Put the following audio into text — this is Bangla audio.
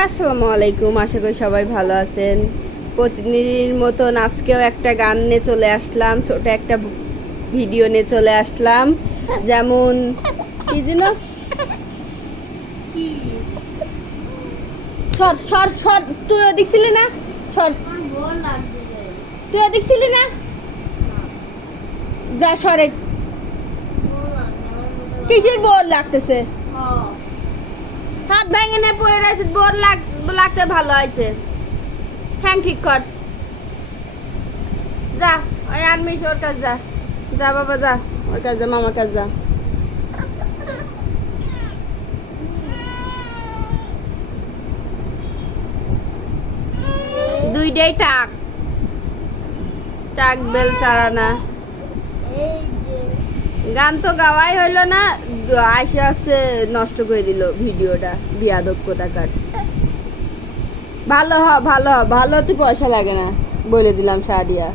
আসসালামু আলাইকুম, আশা করি সবাই ভালো আছেন। প্রতিদিনের মতন আজকেও একটা গান নিয়ে চলে আসলাম, ছোট একটা ভিডিও নিয়ে চলে আসলাম। যেমন কি যেন, সর সর সর, তুইও দেখছিলি না? সর, তুইও দেখছিলি না? যা সরে। কিসের বোর লাগতেছে? হাত ভেঙে নে, পড়ে রয়েছে, বোর লাগতে ভালো হয়েছে। হ্যাঁ, ঠিক কর। যা, ওই আর্মি ওর কাছে যা। যা বাবা যা, ওর কাছে যা, মামার কাছে যা। দুইটাই টাক টাক বেল চারানা। গান তো গাওয়াই হইলো না, আইসে আছে নষ্ট করে দিল ভিডিওটা, বিয়াদব কোথাকার। ভালো হ, ভালো হ, ভালো, তুই পয়সা লাগে না বলে দিলাম সাদিয়া।